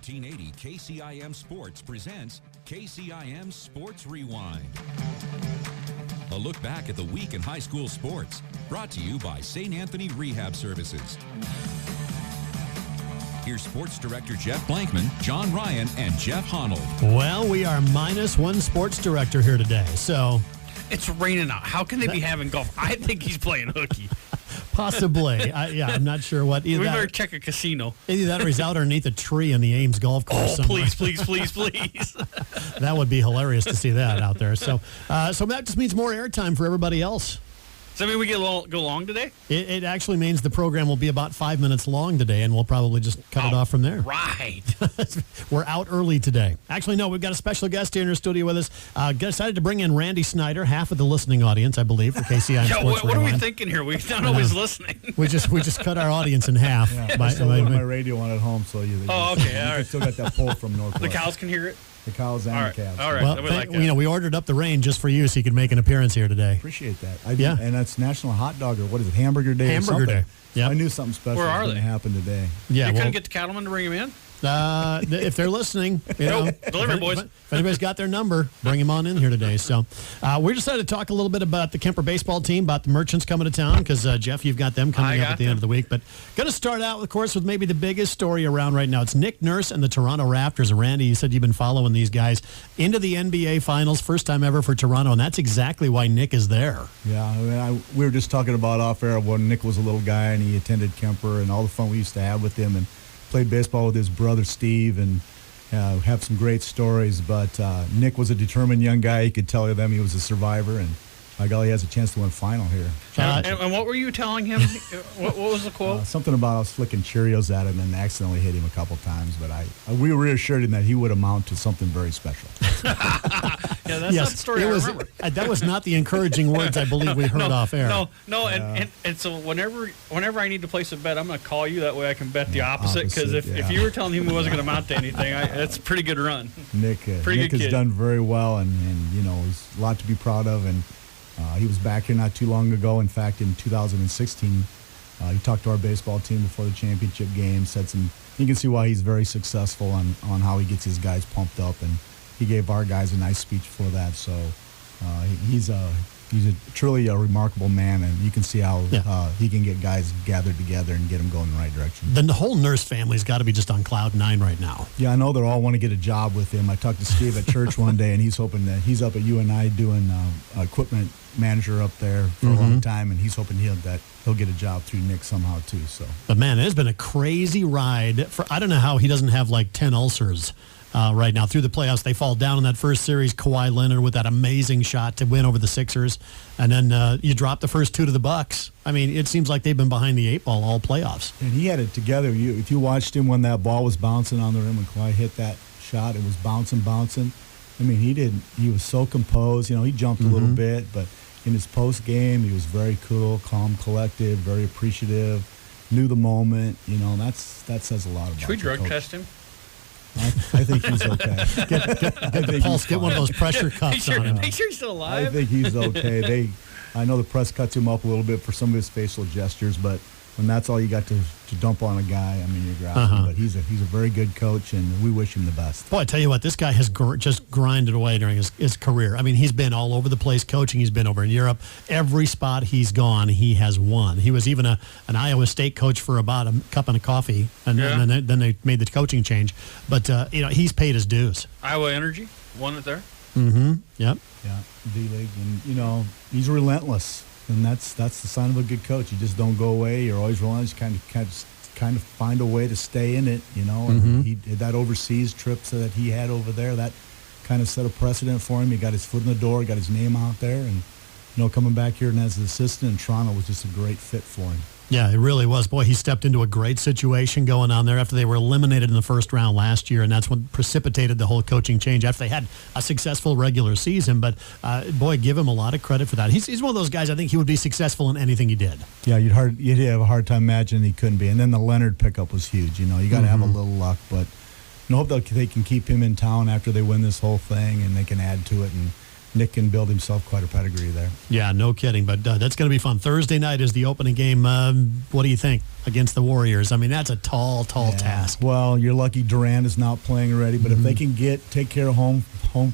1480 KCIM Sports presents KCIM Sports Rewind. A look back at the week in high school sports, brought to you by St. Anthony Rehab Services. Here's Sports Director Jeff Blankman, John Ryan, and Jeff Honnold. Well, we are minus one sports director here today, so... It's raining out. How can they be having golf? I think he's playing hooky. Possibly. I'm not sure what. We better check a casino. Either that or he's out underneath a tree in the Ames golf course somewhere. Please. That would be hilarious to see that out there. So that just means more airtime for everybody else. Does that mean we go long today? It actually means the program will be about 5 minutes long today, and we'll probably just cut it off from there. Right. We're out early today. Actually, no, we've got a special guest here in our studio with us. Decided to bring in Randy Snyder, half of the listening audience, I believe, for KCIM Sports what are we Rewind. thinking here? We're not always listening. We just cut our audience in half. Yeah, I still have my radio on at home, so okay, you all right. still got that pull from Northwest. The cows can hear it? The cows and the calves. All right. Well, We like that. we ordered up the rain just for you so you could make an appearance here today. Appreciate that. Yeah. And that's National Hot Dog, or what is it, Hamburger Day or Hamburger something. Day. Yeah. I knew something special Where was are going to they? happen today. Yeah, You couldn't get the cattlemen to bring him in? If they're listening, Nope. Delivery boys. If anybody's got their number, bring them on in here today. So we decided to talk a little bit about the Kemper baseball team, about the Merchants coming to town, because, Jeff, you've got them coming up at the end of the week. But going to start out, of course, with maybe the biggest story around right now. It's Nick Nurse and the Toronto Raptors. Randy, you said you've been following these guys into the NBA Finals, first time ever for Toronto, and that's exactly why Nick is there. Yeah, we were just talking about off air when Nick was a little guy and he attended Kemper and all the fun we used to have with him, and played baseball with his brother Steve, and have some great stories. But Nick was a determined young guy. He could tell them he was a survivor, and by golly, he has a chance to win final here. And what were you telling him? what was the quote? Something about I was flicking Cheerios at him and accidentally hit him a couple times, but we reassured him that he would amount to something very special. Yeah, that's not the story I remember. That was not the encouraging words I believe we heard off air. No, and so whenever I need to place a bet, I'm going to call you. That way I can bet the opposite, because if you were telling him he wasn't going to amount to anything, that's a pretty good run. Nick has done very well, and he's a lot to be proud of, and he was back here not too long ago. In fact, in 2016, he talked to our baseball team before the championship game, you can see why he's very successful on how he gets his guys pumped up, and he gave our guys a nice speech for that. So he's truly a remarkable man, and you can see how he can get guys gathered together and get them going in the right direction. The whole Nurse family's got to be just on cloud nine right now. Yeah, I know they all want to get a job with him. I talked to Steve at church one day, and he's hoping that he's up at UNI doing equipment manager up there for a long time, and he's hoping he'll get a job through Nick somehow too. So, but man, it has been a crazy ride. I don't know how he doesn't have like 10 ulcers. Right now through the playoffs. They fall down in that first series. Kawhi Leonard with that amazing shot to win over the Sixers, and then you drop the first two to the Bucks. I mean, it seems like they've been behind the eight ball all playoffs. And he had it together. If you watched him when that ball was bouncing on the rim and Kawhi hit that shot, it was bouncing. I mean, he was so composed. He jumped a little bit, but in his post game, he was very cool, calm, collected, very appreciative, knew the moment. That says a lot about. Should we drug test him? I think he's okay. Get one of those pressure cuffs on him. Make sure he's still alive. I think he's okay. I know the press cuts him up a little bit for some of his facial gestures, but when that's all you got to dump on a guy, I mean, you're grasping. But he's a very good coach, and we wish him the best. Boy, I tell you what, this guy has just grinded away during his career. I mean, he's been all over the place coaching. He's been over in Europe. Every spot he's gone, he has won. He was even an Iowa State coach for about a cup and a coffee, and then they made the coaching change. But, he's paid his dues. Iowa Energy won it there. Mm-hmm. Yep. Yeah, D-League. And, he's relentless. And that's the sign of a good coach. You just don't go away. You're always relentless. Kind of find a way to stay in it, And he that overseas trip that he had over there, that kind of set a precedent for him. He got his foot in the door, got his name out there, and coming back here and as an assistant in Toronto was just a great fit for him. Yeah, it really was. Boy, he stepped into a great situation going on there after they were eliminated in the first round last year, and that's what precipitated the whole coaching change after they had a successful regular season. But, boy, give him a lot of credit for that. He's one of those guys, I think he would be successful in anything he did. Yeah, you'd have a hard time imagining he couldn't be. And then the Leonard pickup was huge. You got to have a little luck, but I hope they can keep him in town after they win this whole thing, and they can add to it. And Nick can build himself quite a pedigree there. Yeah, no kidding. But that's going to be fun. Thursday night is the opening game. What do you think against the Warriors? I mean, that's a tall task. Well, you're lucky Durant is not playing already, but if they can take care of home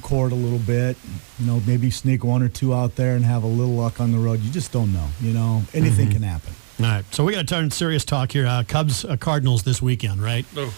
court a little bit, maybe sneak one or two out there and have a little luck on the road, you just don't know. Anything can happen. All right, so we got to turn serious talk here. Cubs Cardinals this weekend, right? Oh.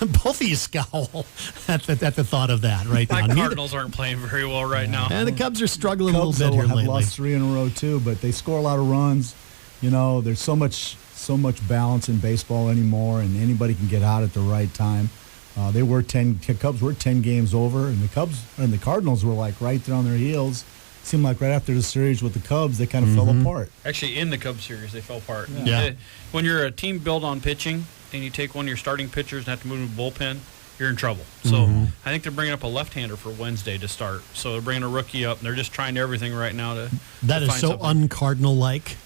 Both of you scowl at the thought of that right now. My Cardinals aren't playing very well right now. And the Cubs are struggling a little bit here have lately. Lost 3 in a row too, but they score a lot of runs. There's so much balance in baseball anymore, and anybody can get out at the right time. Cubs were 10 games over, and the Cardinals were like right there on their heels. Seemed like right after the series with the Cubs, they kind of fell apart. Actually, in the Cubs series, they fell apart. Yeah. When you're a team built on pitching and you take one of your starting pitchers and have to move to the bullpen, you're in trouble. So I think they're bringing up a left-hander for Wednesday to start. So they're bringing a rookie up, and they're just trying everything right now to That to is find so something. un-Cardinal-like.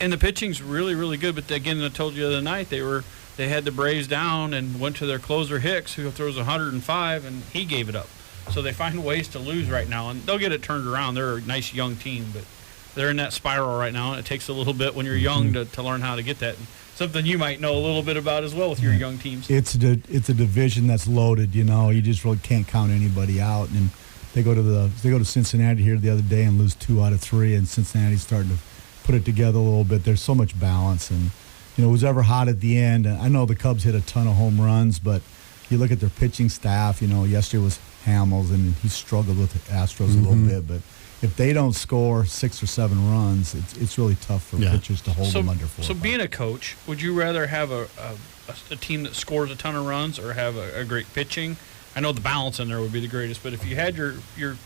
And the pitching's really, really good. But again, I told you the other night they had the Braves down and went to their closer Hicks, who throws 105, and he gave it up. So they find ways to lose right now, and they'll get it turned around. They're a nice young team, but they're in that spiral right now, and it takes a little bit when you're young to learn how to get that. Something you might know a little bit about as well with your young teams. It's a division that's loaded. You just really can't count anybody out. And they go to Cincinnati here the other day and lose 2 out of 3, and Cincinnati's starting to put it together a little bit. There's so much balance, and it was ever hot at the end. I know the Cubs hit a ton of home runs, but you look at their pitching staff. Yesterday was Hamels, and he struggled with the Astros a little bit, but if they don't score 6 or 7 runs, it's really tough for pitchers to hold them under 4. So being a coach, would you rather have a team that scores a ton of runs or have a great pitching? I know the balance in there would be the greatest, but if you had your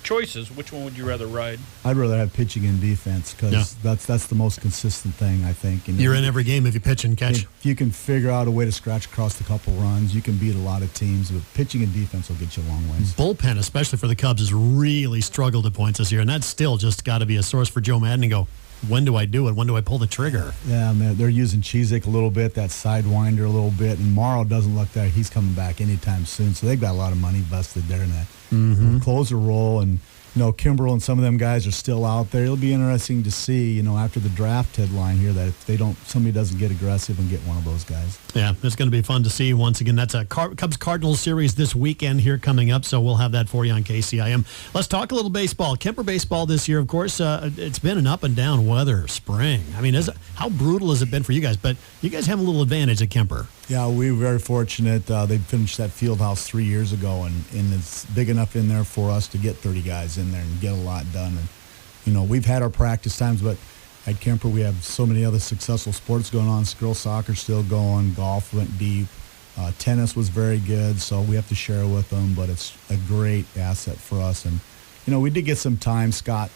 choices, which one would you rather ride? I'd rather have pitching and defense because that's the most consistent thing, I think. You're in every game if you pitch and catch. If you can figure out a way to scratch across a couple runs, you can beat a lot of teams, but pitching and defense will get you a long ways. Bullpen, especially for the Cubs, has really struggled at points this year, and that's still just got to be a source for Joe Madden to go, when do I do it? When do I pull the trigger? Yeah, man, they're using Cheezick a little bit, that sidewinder a little bit, and Morrow doesn't look that he's coming back anytime soon. So they've got a lot of money vested there in that closer role. And Kimbrel and some of them guys are still out there. It'll be interesting to see, after the draft deadline here, that if somebody doesn't get aggressive and get one of those guys. Yeah, it's going to be fun to see. Once again, that's a Cubs-Cardinals series this weekend here coming up, so we'll have that for you on KCIM. Let's talk a little baseball. Kemper baseball this year, of course, it's been an up and down weather spring. I mean, how brutal has it been for you guys? But you guys have a little advantage at Kemper. Yeah, we were very fortunate. They finished that field house 3 years ago, and it's big enough in there for us to get 30 guys in there and get a lot done. And, we've had our practice times, but at Kemper we have so many other successful sports going on. Girls soccer still going. Golf went deep. Tennis was very good, so we have to share with them, but it's a great asset for us. And, we did get some time. Scott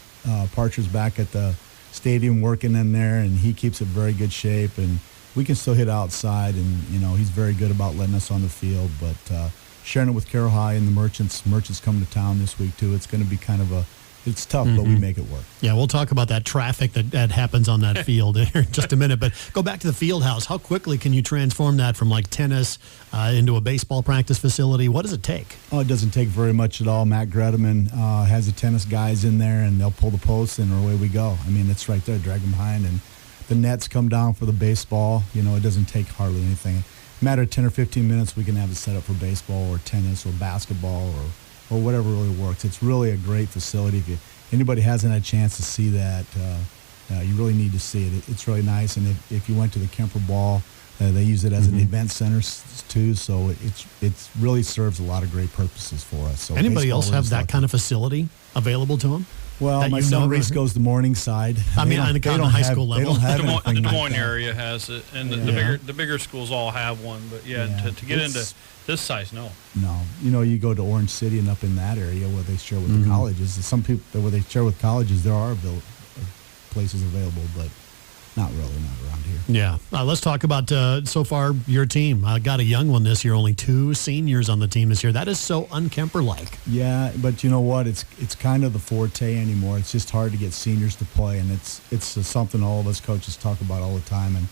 Parcher's back at the stadium working in there, and he keeps it very good shape. And we can still hit outside, and he's very good about letting us on the field. But sharing it with Carroll High and the Merchants coming to town this week too. It's going to be kind of it's tough, but we make it work. Yeah, we'll talk about that traffic that happens on that field here in just a minute. But go back to the field house. How quickly can you transform that from like tennis into a baseball practice facility? What does it take? Oh, it doesn't take very much at all. Matt Gredeman has the tennis guys in there, and they'll pull the posts, and away we go. I mean, it's right there. Drag them behind, and the nets come down for the baseball. It doesn't take hardly anything. Matter of 10 or 15 minutes, we can have it set up for baseball or tennis or basketball or whatever really works. It's really a great facility. If anybody hasn't had a chance to see that, you really need to see it. It's really nice. And if you went to the Kemper Ball, they use it as an event center too. So it really serves a lot of great purposes for us. So anybody else have that kind of facility available to them? Well, my son Reese goes the Morningside. I mean, on the high school level. They don't have the Des Moines like area has it, and the bigger schools all have one. But to get into this size, no. No, you go to Orange City and up in that area where they share with the colleges. Some people where they share with colleges, there are places available, but not around here. Yeah. Let's talk about so far your team. Got a young one this year. Only 2 seniors on the team this year. That is so un-Kemper-like. Yeah, but you know what? It's kind of the forte anymore. It's just hard to get seniors to play, and it's something all of us coaches talk about all the time. And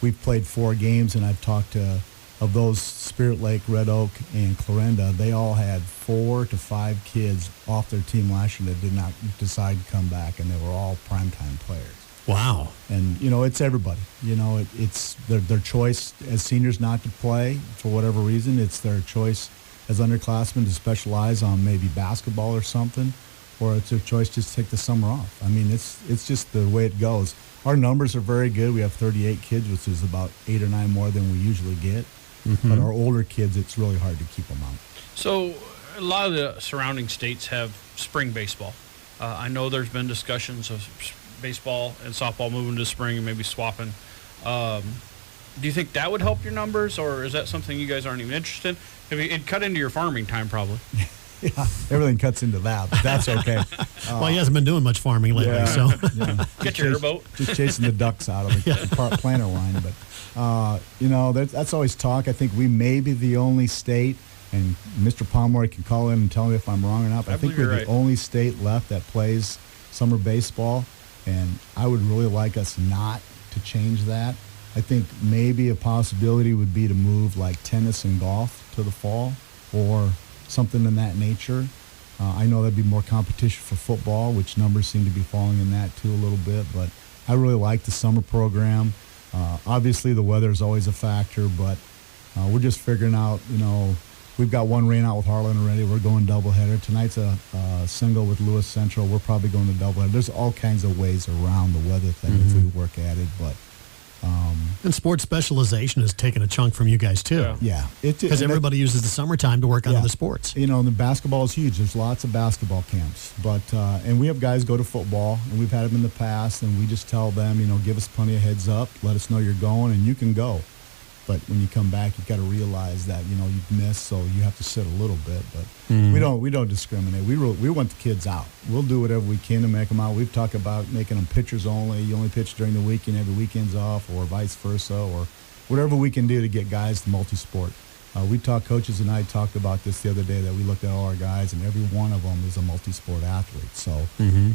we've played 4 games, and I've talked to of those Spirit Lake, Red Oak, and Clarinda, they all had 4 to 5 kids off their team last year that did not decide to come back, and they were all primetime players. Wow. And, it's everybody. It's their choice as seniors not to play for whatever reason. It's their choice as underclassmen to specialize on maybe basketball or something, or it's their choice just to take the summer off. I mean, it's just the way it goes. Our numbers are very good. We have 38 kids, which is about 8 or 9 more than we usually get. Mm-hmm. But our older kids, it's really hard to keep them out. So a lot of the surrounding states have spring baseball. I know there's been discussions of baseball and softball moving to spring and maybe swapping. Do you think that would help your numbers, or is that something you guys aren't even interested in? It'd cut into your farming time probably. Yeah, everything cuts into that, but that's okay. Well, he hasn't been doing much farming lately, so. Yeah. Get your airboat. Just chasing the ducks out of the planter line. But, that's always talk. I think we may be the only state, and Mr. Pomeroy can call in and tell me if I'm wrong or not, but I think we're the only state left that plays summer baseball, and I would really like us not to change that. I think maybe a possibility would be to move like tennis and golf to the fall, or something in that nature. I know there'd be more competition for football, which numbers seem to be falling in that too a little bit, but I really like the summer program. Obviously the weather is always a factor, but we're just figuring out, we've got one rain out with Harlan already. We're going doubleheader. Tonight's a single with Lewis Central. We're probably going to doubleheader. There's all kinds of ways around the weather thing if we work at it, but and sports specialization has taken a chunk from you guys too. Yeah. Because everybody uses the summertime to work on other sports. And the basketball is huge. There's lots of basketball camps. But and we have guys go to football, and we've had them in the past, and we just tell them, give us plenty of heads up, let us know you're going, and you can go. But when you come back, you've got to realize that, you've missed, so you have to sit a little bit. But we don't discriminate. We want the kids out. We'll do whatever we can to make them out. We've talked about making them pitchers only. You only pitch during the weekend, every weekend's off, or vice versa, or whatever we can do to get guys to multi-sport. Coaches and I talked about this the other day, that we looked at all our guys, and every one of them is a multi-sport athlete. So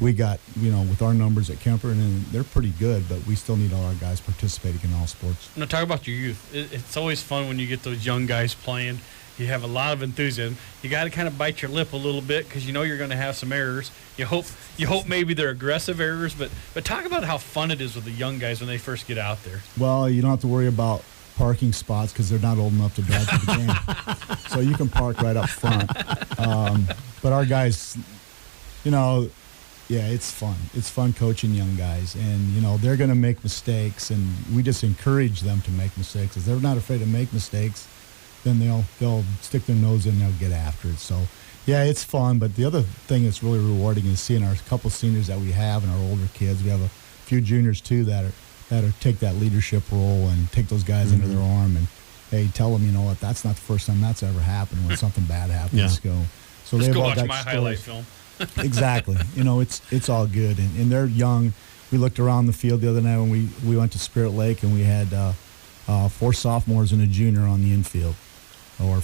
we got, with our numbers at Kemper, and they're pretty good, but we still need all our guys participating in all sports. Now, talk about your youth. It's always fun when you get those young guys playing. You have a lot of enthusiasm. You got to kind of bite your lip a little bit, because you're going to have some errors. You hope maybe they're aggressive errors, but talk about how fun it is with the young guys when they first get out there. Well, you don't have to worry about parking spots because they're not old enough to drive to the game. So you can park right up front. But our guys, it's fun. It's fun coaching young guys. And, they're going to make mistakes, and we just encourage them to make mistakes. If they're not afraid to make mistakes, then they'll stick their nose in and they'll get after it. So, yeah, it's fun. But the other thing that's really rewarding is seeing our couple seniors that we have and our older kids. We have a few juniors, too, that take that leadership role and take those guys under their arm and, hey, tell them, that's not the first time that's ever happened when something bad happens. So Let's they've go all watch got my stories. highlight film. Exactly. It's all good. And they're young. We looked around the field the other night when we went to Spirit Lake, and we had 4 sophomores and a junior on the infield. Or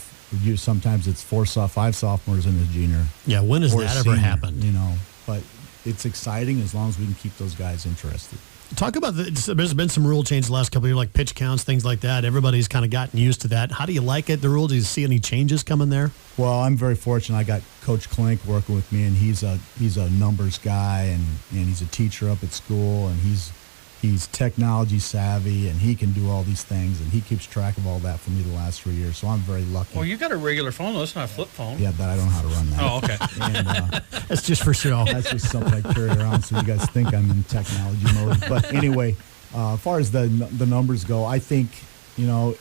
sometimes it's 5 sophomores and a junior. Yeah, when has that ever happened? But it's exciting as long as we can keep those guys interested. Talk about there's been some rule changes the last couple of years, like pitch counts, things like that. Everybody's kind of gotten used to that. How do you like it, the rules? Do you see any changes coming there? Well, I'm very fortunate. I got Coach Klink working with me, and he's a numbers guy, and he's a teacher up at school, and he's technology savvy, and he can do all these things, and he keeps track of all that for me the last 3 years. So I'm very lucky. Well, you got a regular phone, though. It's not a flip phone. Yeah, but I don't know how to run that. Oh, okay. And, that's just for show. That's just something I carry around, so you guys think I'm in technology mode. But anyway, as far as the numbers go, I think, in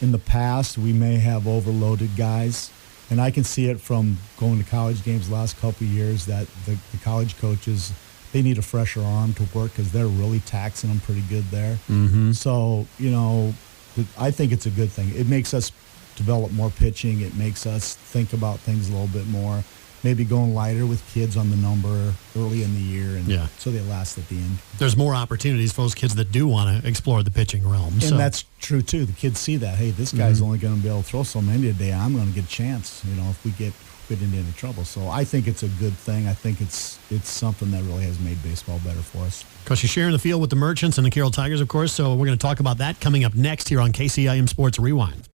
the past we may have overloaded guys, and I can see it from going to college games the last couple of years that the college coaches, they need a fresher arm to work because they're really taxing them pretty good there. So, I think it's a good thing. It makes us develop more pitching. It makes us think about things a little bit more. Maybe going lighter with kids on the number early in the year, and so they last at the end. There's more opportunities for those kids that do want to explore the pitching realm. And that's true, too. The kids see that, hey, this guy's only going to be able to throw so many today. I'm going to get a chance, if we get into any trouble. So I think it's a good thing. I think it's something that really has made baseball better for us. Because you're sharing the field with the Merchants and the Carroll Tigers, of course, so we're going to talk about that coming up next here on KCIM Sports Rewind.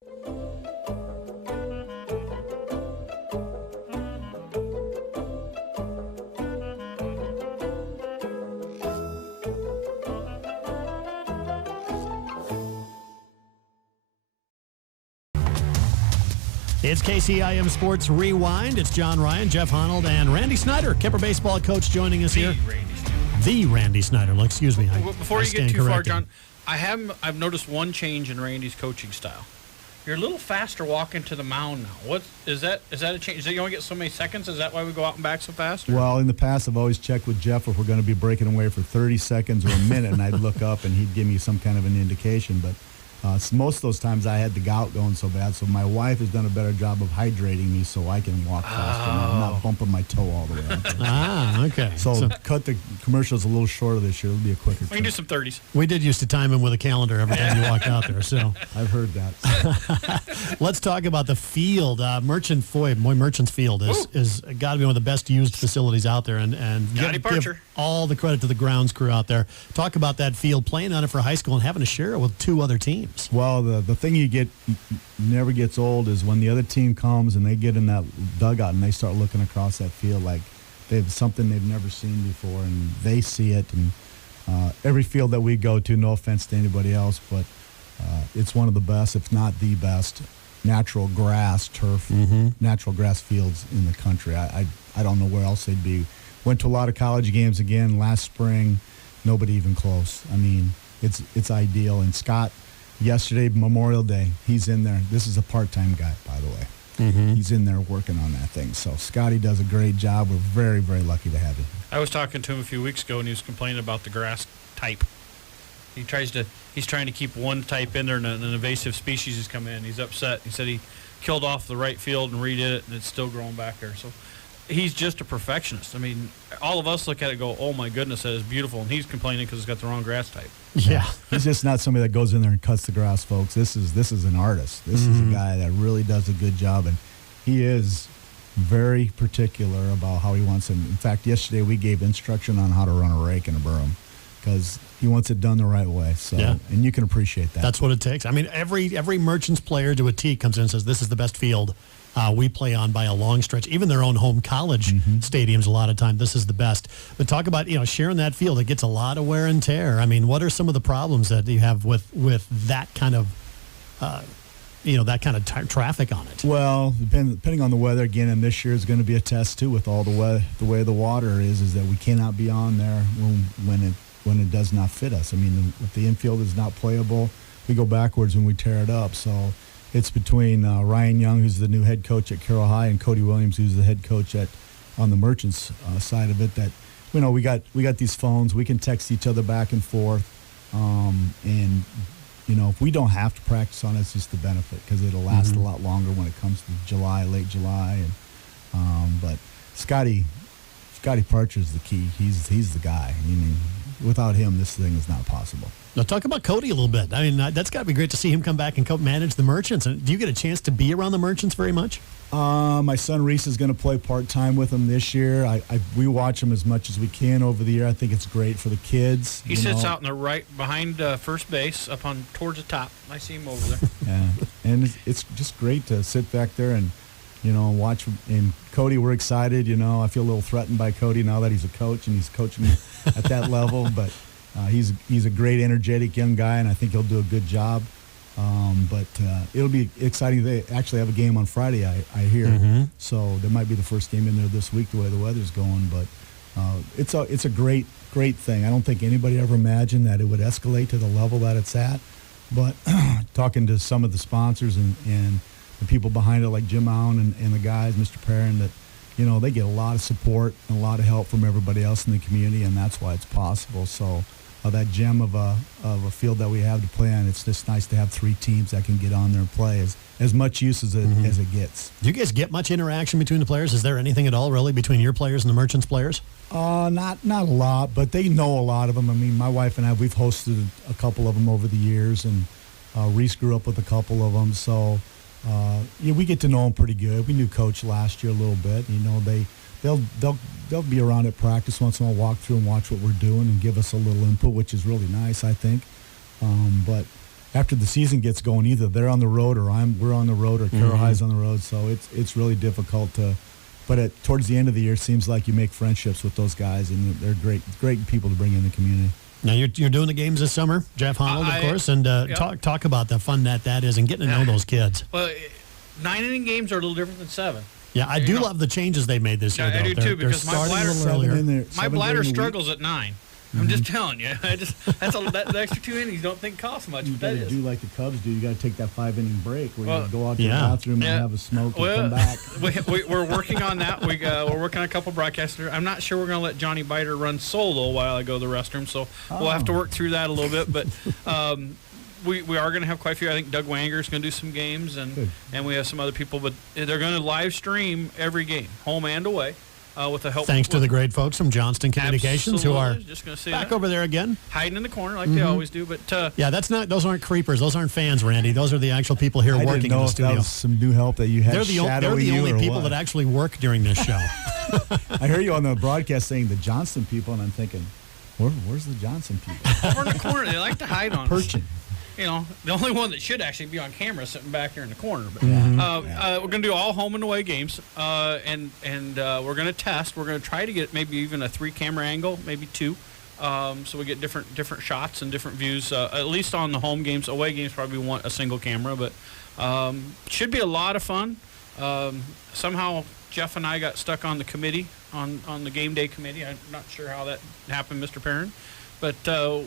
It's KCIM Sports Rewind. It's John Ryan, Jeff Honnold, and Randy Snyder, Kemper baseball coach, joining us here. The Randy Snyder. Excuse me. Before you get too far, John, I've noticed one change in Randy's coaching style. You're a little faster walking to the mound now. What is that? Is that a change? Is that you only get so many seconds? Is that why we go out and back so fast? Well, in the past, I've always checked with Jeff if we're going to be breaking away for 30 seconds or a minute, and I'd look up and he'd give me some kind of an indication. But most of those times I had the gout going so bad, so my wife has done a better job of hydrating me so I can walk faster and I'm not bumping my toe all the way. Okay. So cut the commercials a little shorter this year. It'll be a quicker We can do some 30s. We did used to time him with a calendar every time you walked out there. So I've heard that. Let's talk about the field. Merchants Field is got to be one of the best used facilities out there, and give all the credit to the grounds crew out there. Talk about that field, playing on it for high school and having to share it with 2 other teams. Well, the thing never gets old is when the other team comes and they get in that dugout and they start looking across that field like they have something they've never seen before, and they see it. And every field that we go to, no offense to anybody else, but it's one of the best, if not the best, natural grass turf, natural grass fields in the country. I don't know where else they'd be. Went to a lot of college games again last spring. Nobody even close. I mean, it's ideal. And Scott, yesterday, Memorial Day, he's in there. This is a part-time guy, by the way. He's in there working on that thing. So Scotty does a great job. We're very, very lucky to have him. I was talking to him a few weeks ago, and he was complaining about the grass type. He's trying to keep one type in there, and an invasive species has come in. He's upset. He said he killed off the right field and redid it, and it's still growing back there. So he's just a perfectionist. I mean, all of us look at it and go, oh, my goodness, that is beautiful. And he's complaining because it's got the wrong grass type. Yeah. He's just not somebody that goes in there and cuts the grass, folks. This is an artist. This is a guy that really does a good job. And he is very particular about how he wants it. In fact, yesterday we gave instruction on how to run a rake and a broom because he wants it done the right way. So, yeah. And you can appreciate that. That's what it takes. I mean, every Merchants player to a T comes in and says, this is the best field we play on by a long stretch. Even their own home college stadiums, a lot of time, this is the best. But talk about, sharing that field. It gets a lot of wear and tear. I mean, what are some of the problems that you have with that kind of, traffic on it? Well, depending on the weather, again, and this year is going to be a test, too, with all the way the water is that we cannot be on there when it does not fit us. I mean, if the infield is not playable, we go backwards when we tear it up. So it's between Ryan Young, who's the new head coach at Carroll High, and Cody Williams, who's the head coach on the Merchants side of it. That we got these phones. We can text each other back and forth, and if we don't have to practice on it, it's just the benefit because it'll last a lot longer when it comes to late July. And but Scotty Parcher is the key. He's the guy. I mean, without him, this thing is not possible. Now, talk about Cody a little bit. I mean, that's got to be great to see him come back and manage the Merchants. And do you get a chance to be around the Merchants very much? My son Reese is going to play part-time with him this year. We watch him as much as we can over the year. I think it's great for the kids. He sits out in the right behind first base up on towards the top. I see him over there. Yeah, and it's just great to sit back there and watch. And Cody, we're excited. I feel a little threatened by Cody now that he's a coach and he's coaching me at that level. But he's a great, energetic young guy, and I think he'll do a good job. But it'll be exciting. They actually have a game on Friday, I hear. So there might be the first game in there this week, the way the weather's going. But it's a great thing. I don't think anybody ever imagined that it would escalate to the level that it's at. But talking to some of the sponsors and the people behind it, like Jim Allen and the guys, Mr. Perrin, that they get a lot of support and a lot of help from everybody else in the community, and that's why it's possible. So that gem of a field that we have to play on, it's just nice to have 3 teams that can get on there and play as much use as it gets. Do you guys get much interaction between the players? Is there anything at all really between your players and the Merchants players? Not a lot, but they know a lot of them. I mean, my wife and I, we've hosted a couple of them over the years, and Reese grew up with a couple of them. So we get to know them pretty good. We knew Coach last year a little bit. They'll be around at practice once in a while, walk through and watch what we're doing and give us a little input, which is really nice, I think. But after the season gets going, either they're on the road or we're on the road or Carroll High's on the road. So it's really difficult to. But towards the end of the year, it seems like you make friendships with those guys, and they're great people to bring in the community. Now you're doing the games this summer, Jeff Honnold, of course, and talk about the fun that is and getting to know those kids. Well, 9-inning games are a little different than 7. Yeah, I do love the changes they made this year. I do too, because my bladder struggles at 9. I'm just telling you. The extra 2 innings don't think costs much. You but got to that is. do like the Cubs do. You got to take that 5-inning break where you go out to the bathroom and have a smoke and come back. We're working on that. We're working on a couple broadcasters. I'm not sure we're going to let Johnny Biter run solo while I go to the restroom, so we'll have to work through that a little bit. But we are going to have quite a few. I think Doug Wanger is going to do some games, and we have some other people. But they're going to live stream every game, home and away. With the help. Thanks to the great folks from Johnston Communications who are just gonna say back over there again. Hiding in the corner like they always do. But those aren't creepers. Those aren't fans, Randy. Those are the actual people here working in the studio. That was some new help that you had. They're the only people that actually work during this show. I heard you on the broadcast saying the Johnston people, and I'm thinking, where's the Johnston people? Over in the corner. They like to hide on perching. The only one that should actually be on camera sitting back here in the corner. But we're going to do all home and away games, and we're going to test. We're going to try to get maybe even a 3-camera angle, maybe 2, so we get different shots and different views. At least on the home games, away games probably want a single camera, but should be a lot of fun. Somehow Jeff and I got stuck on the committee on the game day committee. I'm not sure how that happened, Mr. Perrin. But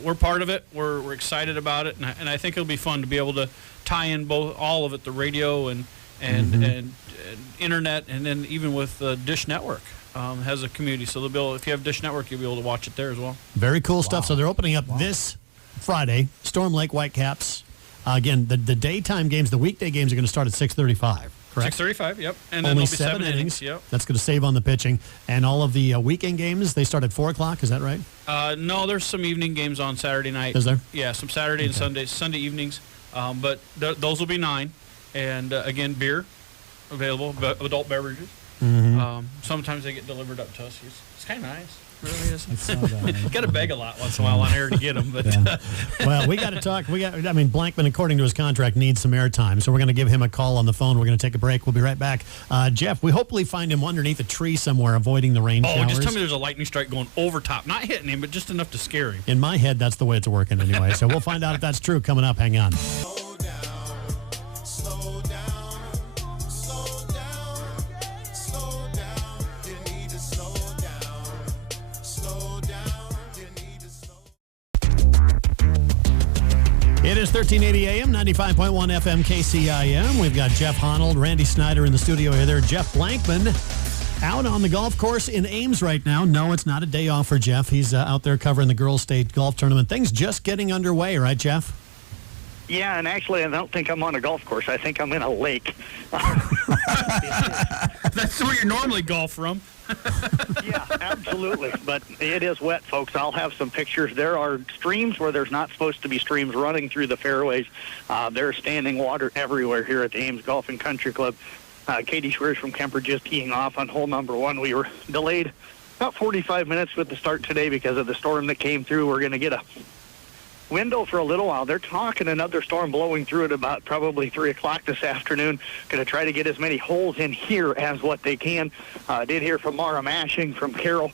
we're part of it. We're excited about it, and I think it'll be fun to be able to tie in all of it, the radio and internet, and then even with Dish Network has a community. So they'll be able, if you have Dish Network, you'll be able to watch it there as well. Very cool stuff. So they're opening up this Friday, Storm Lake Whitecaps. Again, the daytime games, the weekday games are going to start at 6:35. Correct? 6:35, yep. And then only there'll be 7 innings. Yep. That's going to save on the pitching. And all of the weekend games, they start at 4 o'clock. Is that right? No, there's some evening games on Saturday night. Is there? Yeah, some Saturday and Sunday evenings. But those will be 9. And, again, beer available, adult beverages. Sometimes they get delivered up to us. It's kind of nice. It really is. Got to beg a lot once in a while on air to get them. But well, we got to talk. Blankman, according to his contract, needs some airtime, so we're going to give him a call on the phone. We're going to take a break. We'll be right back. Jeff, we hopefully find him underneath a tree somewhere, avoiding the rain showers. Just tell me there's a lightning strike going over top, not hitting him, but just enough to scare him. In my head, that's the way it's working anyway. So we'll find out if that's true coming up. Hang on. It is 1380 AM, 95.1 FM KCIM. We've got Jeff Honnold, Randy Snyder in the studio here. There, Jeff Blankman out on the golf course in Ames right now. No, it's not a day off for Jeff. He's out there covering the Girls State Golf Tournament. Things just getting underway, right, Jeff? Yeah, and actually, I don't think I'm on a golf course. I think I'm in a lake. That's where you normally golf from. Yeah, absolutely. But it is wet, folks. I'll have some pictures. There are streams where there's not supposed to be streams running through the fairways. There's standing water everywhere here at the Ames Golf and Country Club. Katie Schweers from Kemper just teeing off on hole number 1. We were delayed about 45 minutes with the start today because of the storm that came through. We're going to get a window for a little while. They're talking another storm blowing through at about probably 3 o'clock this afternoon. Going to try to get as many holes in here as what they can. Did hear from Mara Mashing, from Carroll.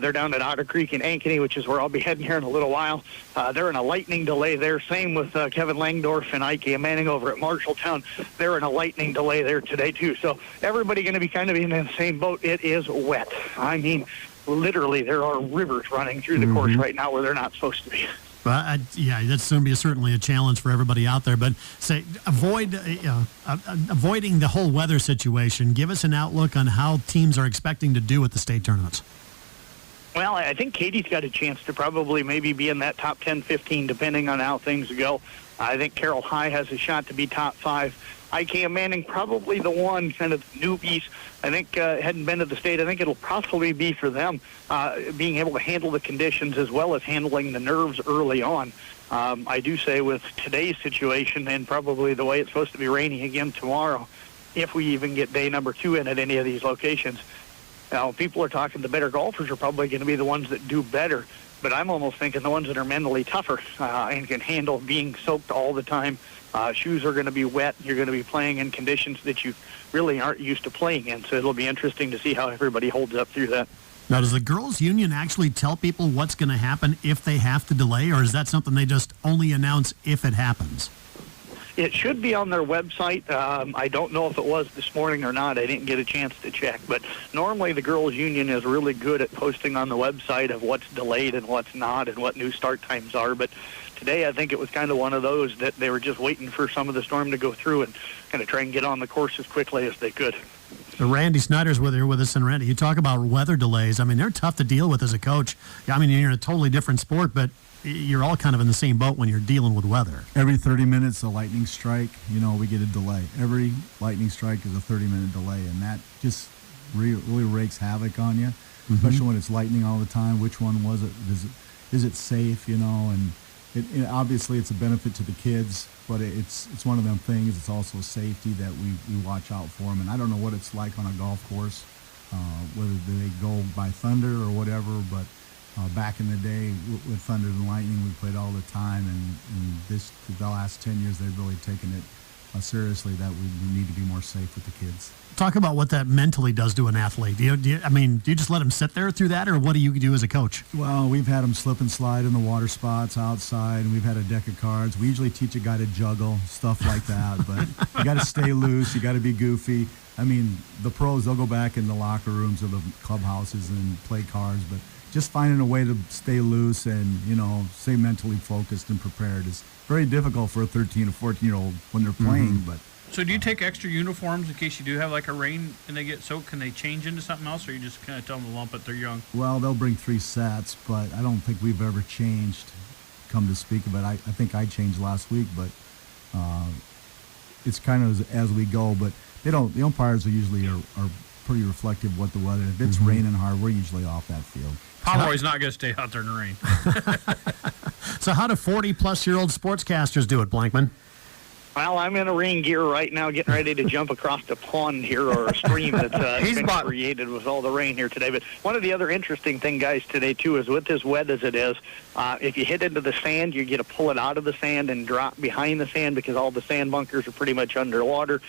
They're down at Otter Creek in Ankeny, which is where I'll be heading here in a little while. They're in a lightning delay there. Same with Kevin Langdorf and Ike Manning over at Marshalltown. They're in a lightning delay there today, too. So everybody going to be kind of in the same boat. It is wet. I mean, literally, there are rivers running through the course right now where they're not supposed to be. Well, that's going to be certainly a challenge for everybody out there. But avoiding the whole weather situation. Give us an outlook on how teams are expecting to do at the state tournaments. Well, I think Katie's got a chance to probably maybe be in that top 10, 15, depending on how things go. I think Carroll High has a shot to be top 5. IKM Manning, probably the one kind of newbies. I think hadn't been to the state. I think it'll probably be for them being able to handle the conditions as well as handling the nerves early on. I do say with today's situation and probably the way it's supposed to be raining again tomorrow, if we even get day number 2 in at any of these locations, now people are talking the better golfers are probably going to be the ones that do better. But I'm almost thinking the ones that are mentally tougher and can handle being soaked all the time. Shoes are going to be wet. You're going to be playing in conditions that you really aren't used to playing in. So it'll be interesting to see how everybody holds up through that. Now, does the girls' union actually tell people what's going to happen if they have to delay, or is that something they just only announce if it happens? It should be on their website. I don't know if it was this morning or not. I didn't get a chance to check. But normally the Girls Union is really good at posting on the website of what's delayed and what's not and what new start times are. But today I think it was kind of one of those that they were just waiting for some of the storm to go through and kind of try and get on the course as quickly as they could. Randy Snyder's here with us, and Randy, you talk about weather delays. I mean, they're tough to deal with as a coach. I mean, you're in a totally different sport, but you're all kind of in the same boat when you're dealing with weather. Every 30 minutes, a lightning strike, we get a delay. Every lightning strike is a 30-minute delay, and that just really wreaks havoc on you, especially when it's lightning all the time. Which one was it? Is it safe, And obviously it's a benefit to the kids, but it's one of them things. It's also safety that we watch out for them. And I don't know what it's like on a golf course, whether they go by thunder or whatever, but back in the day with thunder and lightning, we played all the time, and the last 10 years they've really taken it seriously that we need to be more safe with the kids. Talk about what that mentally does to an athlete. Do you just let them sit there through that, or what do you do as a coach? Well, we've had them slip and slide in the water spots outside, and we've had a deck of cards. We usually teach a guy to juggle, stuff like that, but you got to stay loose. You got to be goofy. I mean, the pros, they'll go back in the locker rooms or the clubhouses and play cards, but just finding a way to stay loose and, stay mentally focused and prepared is very difficult for a 13 or 14-year-old when they're playing, but... So do you take extra uniforms in case you do have like a rain and they get soaked? Can they change into something else, or you just kind of tell them to lump it? They're young. Well, they'll bring 3 sets, but I don't think we've ever changed, come to speak of it. I think I changed last week, but it's kind of as we go. But they don't. The umpires are usually are pretty reflective of what the weather. If it's raining hard, we're usually off that field. Pomeroy's not going to stay out there in the rain. So how do 40-plus-year-old sportscasters do it, Blankman? Well, I'm in a rain gear right now, getting ready to jump across a pond here or a stream that's been created with all the rain here today. But one of the other interesting thing, guys, today, too, is with as wet as it is, if you hit into the sand, you get to pull it out of the sand and drop behind the sand because all the sand bunkers are pretty much underwater.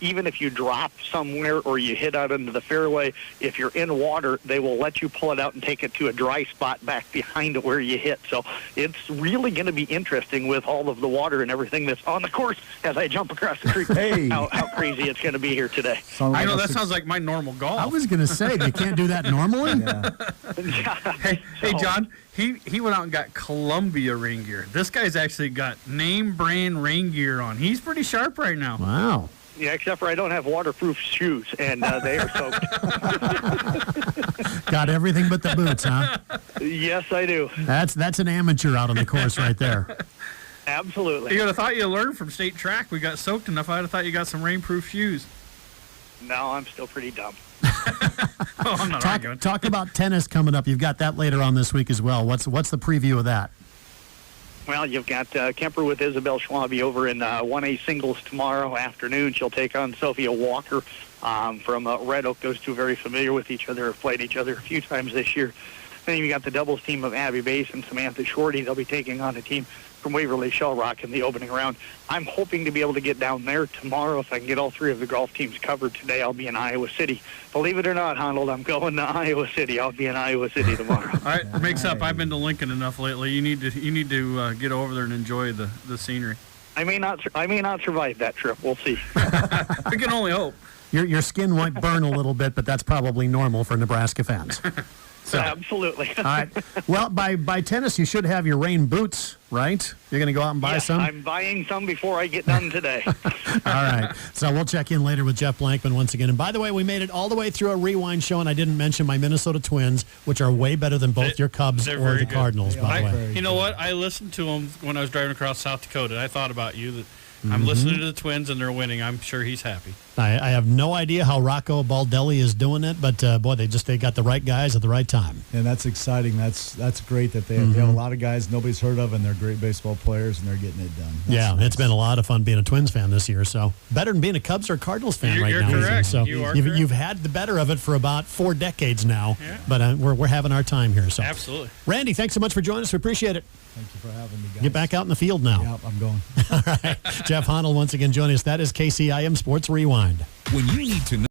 Even if you drop somewhere or you hit out into the fairway, if you're in water, they will let you pull it out and take it to a dry spot back behind it where you hit. So it's really going to be interesting with all of the water and everything that's on the course as I jump across the creek. Hey. How crazy it's going to be here today. I know that sounds like my normal golf. I was going to say, you can't do that normally? Yeah. Hey, John, he went out and got Columbia rain gear. This guy's actually got name brand rain gear on. He's pretty sharp right now. Wow. Yeah, except for I don't have waterproof shoes, and they are soaked. Got everything but the boots, huh? Yes, I do. That's an amateur out on the course right there. Absolutely. You would have thought you learned from state track. We got soaked enough. I'd have thought you got some rainproof shoes. No, I'm still pretty dumb. Oh, I'm not arguing. Talk about tennis coming up. You've got that later on this week as well. What's the preview of that? Well, you've got Kemper with Isabel Schwabe over in 1A singles tomorrow afternoon. She'll take on Sophia Walker from Red Oak. Those two very familiar with each other, have played each other a few times this year. Then you got the doubles team of Abby Bass and Samantha Shorty. They'll be taking on a team from Waverly Shell Rock in the opening round. I'm hoping to be able to get down there tomorrow. If I can get all 3 of the golf teams covered today, I'll be in Iowa City. Believe it or not, Honnold, I'm going to Iowa City. I'll be in Iowa City tomorrow. All right, makes up. I've been to Lincoln enough lately. You need to get over there and enjoy the scenery. I may not survive that trip. We'll see. We can only hope. Your skin might burn a little bit, but that's probably normal for Nebraska fans. So, absolutely. All right. Well, by tennis, you should have your rain boots, right? You're going to go out and buy some? I'm buying some before I get done today. All right. So we'll check in later with Jeff Blankman once again. And by the way, we made it all the way through a rewind show, and I didn't mention my Minnesota Twins, which are way better than both your Cubs or the Cardinals, by the way. You know what? I listened to them when I was driving across South Dakota. I thought about you. That I'm listening to the Twins, and they're winning. I'm sure he's happy. I have no idea how Rocco Baldelli is doing it, but boy, they got the right guys at the right time. And that's exciting. That's great that they have a lot of guys nobody's heard of, and they're great baseball players, and they're getting it done. That's nice. It's been a lot of fun being a Twins fan this year. So better than being a Cubs or Cardinals fan You're now. correct. So you've had the better of it for about 4 decades now, yeah. But we're having our time here. So absolutely, Randy, thanks so much for joining us. We appreciate it. Thank you for having me, guys. Get back out in the field now. Yep, I'm going. All right. Jeff Honnold once again joining us. That is KCIM Sports Rewind. When you need to know